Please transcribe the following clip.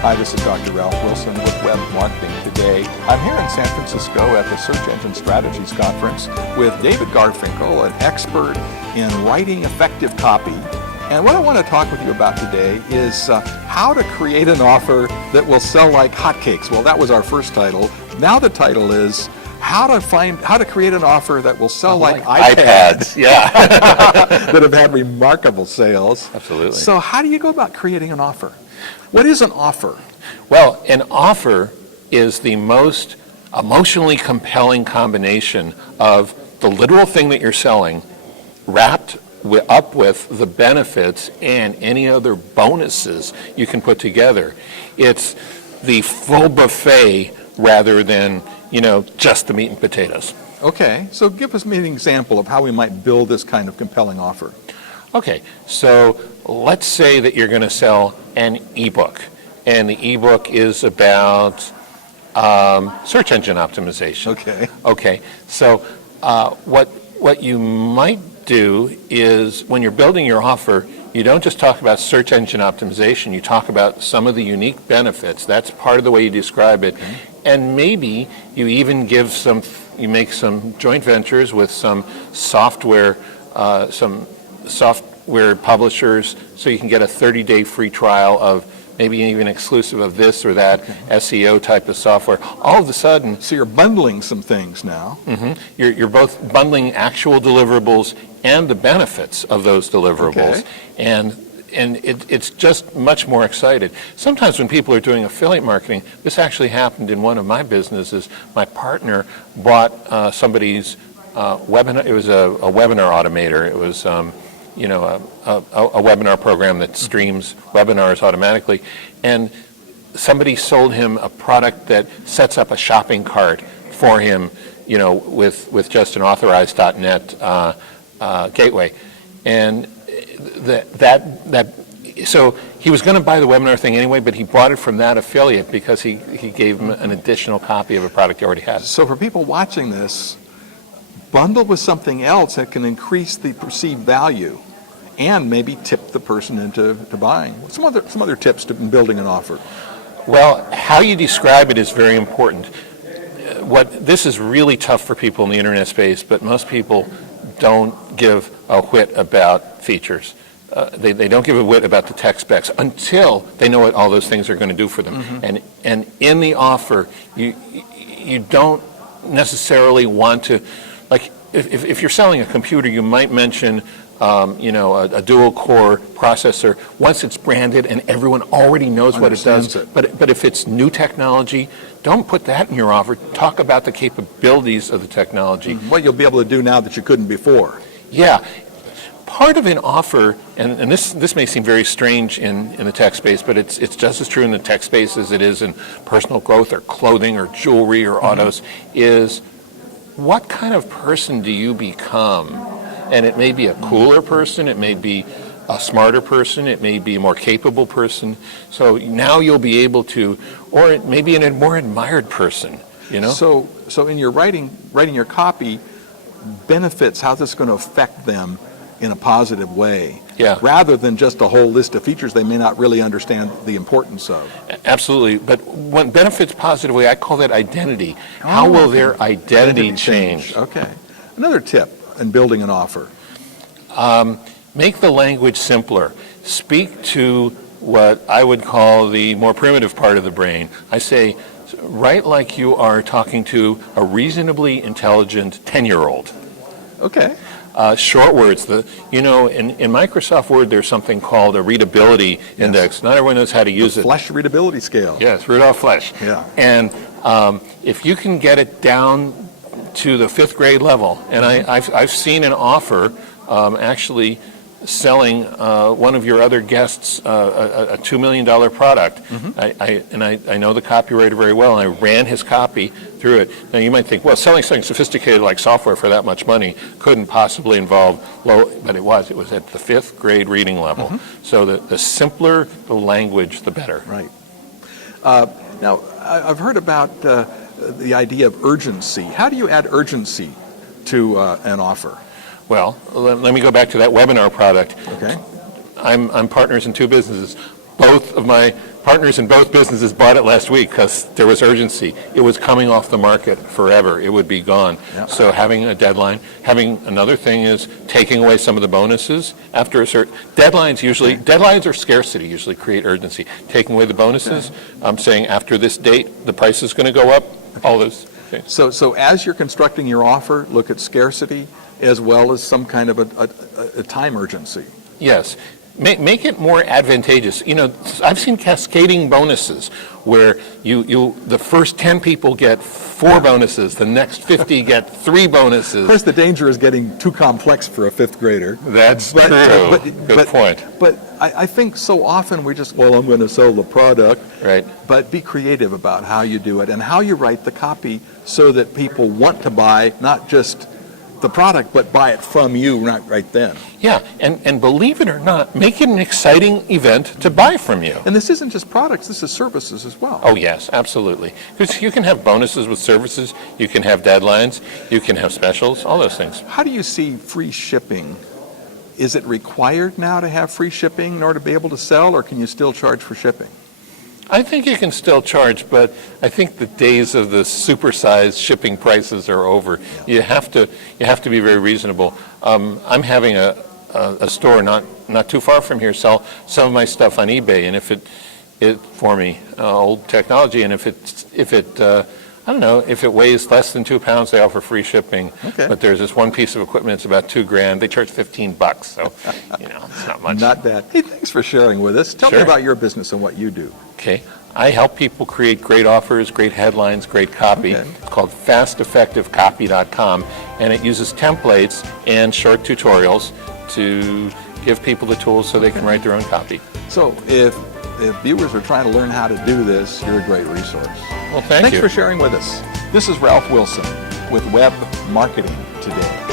Hi, this is Dr. Ralph Wilson with Web Marketing Today. I'm here in San Francisco at the Search Engine Strategies Conference with David Garfinkel, an expert in writing effective copy. And what I want to talk with you about today is how to create an offer that will sell like hotcakes. Well, that was our first title. Now the title is how to create an offer that will sell like iPads. Yeah. That have had remarkable sales. Absolutely. So how do you go about creating an offer? What is an offer? Well, an offer is the most emotionally compelling combination of the literal thing that you're selling wrapped up with the benefits and any other bonuses you can put together. It's the full buffet rather than, just the meat and potatoes. Okay, so give us an example of how we might build this kind of compelling offer. Okay, so let's say that you're going to sell an ebook, and the ebook is about search engine optimization. Okay, so what you might do is when you're building your offer, you don't just talk about search engine optimization, you talk about some of the unique benefits. That's part of the way you describe it. Okay. And maybe you even you make some joint ventures with some software publishers, so you can get a 30-day free trial of maybe even exclusive of this or that SEO type of software. All of a sudden, so you're bundling some things now. Mm-hmm, you're both bundling actual deliverables and the benefits of those deliverables, and it's just much more excited. Sometimes when people are doing affiliate marketing, this actually happened in one of my businesses. My partner bought somebody's webinar. It was a webinar automator. It was a webinar program that streams webinars automatically, and somebody sold him a product that sets up a shopping cart for him, with just an authorized.net gateway, and so he was going to buy the webinar thing anyway, but he bought it from that affiliate because he gave him an additional copy of a product he already had. So for people watching this, bundle with something else that can increase the perceived value and maybe tip the person into buying. Some other tips to building an offer. Well, how you describe it is very important. This is really tough for people in the internet space, but most people don't give a whit about features. They don't give a whit about the tech specs until they know what all those things are going to do for them. Mm-hmm. And in the offer, you don't necessarily want to, like if you're selling a computer, you might mention a dual core processor once it's branded and everyone already knows what it does. But if it's new technology, don't put that in your offer. Talk about the capabilities of the technology. What you'll be able to do now that you couldn't before. Yeah. Part of an offer, and this may seem very strange in the tech space, but it's just as true in the tech space as it is in personal growth or clothing or jewelry or autos, is what kind of person do you become? And it may be a cooler person, it may be a smarter person, it may be a more capable person. So now you'll be able to, or it may be a more admired person, So in your writing your copy, benefits, how this is going to affect them in a positive way, rather than just a whole list of features they may not really understand the importance of. Absolutely, but when benefits positively, I call that identity. How will their identity change? Okay. Another tip in building an offer. Make the language simpler. Speak to what I would call the more primitive part of the brain. I say, write like you are talking to a reasonably intelligent 10-year-old. Okay. Short words. In Microsoft Word, there's something called a readability index. Not everyone knows how to use it. Fleshch readability scale. Yes, Rudolph Fleshch. Yeah. And if you can get it down to the 5th grade level, and I've seen an offer actually selling one of your other guests a $2 million product. Mm-hmm. I know the copywriter very well, and I ran his copy through it. Now you might think, well, selling something sophisticated like software for that much money couldn't possibly involve but it was at the 5th grade reading level. Mm-hmm. So the simpler the language, the better. Right. Now I've heard about the idea of urgency. How do you add urgency to an offer? Well, let me go back to that webinar product. Okay. I'm partners in 2 businesses. Both of my partners in both businesses bought it last week because there was urgency. It was coming off the market forever. It would be gone. Yep. So having a deadline. Having another thing is taking away some of the bonuses after a certain deadlines or scarcity usually create urgency. Taking away the bonuses, saying after this date the price is going to go up. All those things. So as you're constructing your offer, look at scarcity as well as some kind of a time urgency. Yes. Make it more advantageous. You know, I've seen cascading bonuses where the first 10 people get 4 bonuses, the next 50 get 3 bonuses. Of course, the danger is getting too complex for a 5th grader. That's true. Good point. But I think so often we just, I'm going to sell the product. Right. But be creative about how you do it and how you write the copy so that people want to buy not just the product, but buy it from you right then. Yeah, and believe it or not, make it an exciting event to buy from you. And this isn't just products, this is services as well. Oh, yes, absolutely. Because you can have bonuses with services, you can have deadlines, you can have specials, all those things. How do you see free shipping? Is it required now to have free shipping in order to be able to sell, or can you still charge for shipping? I think you can still charge, but I think the days of the supersized shipping prices are over. You have to be very reasonable. I'm having a store not too far from here sell some of my stuff on eBay, and if it for me old technology, and if it weighs less than 2 pounds, they offer free shipping. Okay. But there's this one piece of equipment, it's about $2,000. They charge $15, so it's not much. Not bad. Hey, thanks for sharing with us. Tell me Sure. about your business and what you do. Okay. I help people create great offers, great headlines, great copy. Okay. It's called fasteffectivecopy.com, and it uses templates and short tutorials to give people the tools so they can write their own copy. So if viewers are trying to learn how to do this, you're a great resource. Well, thanks for sharing with us. This is Ralph Wilson with Web Marketing Today.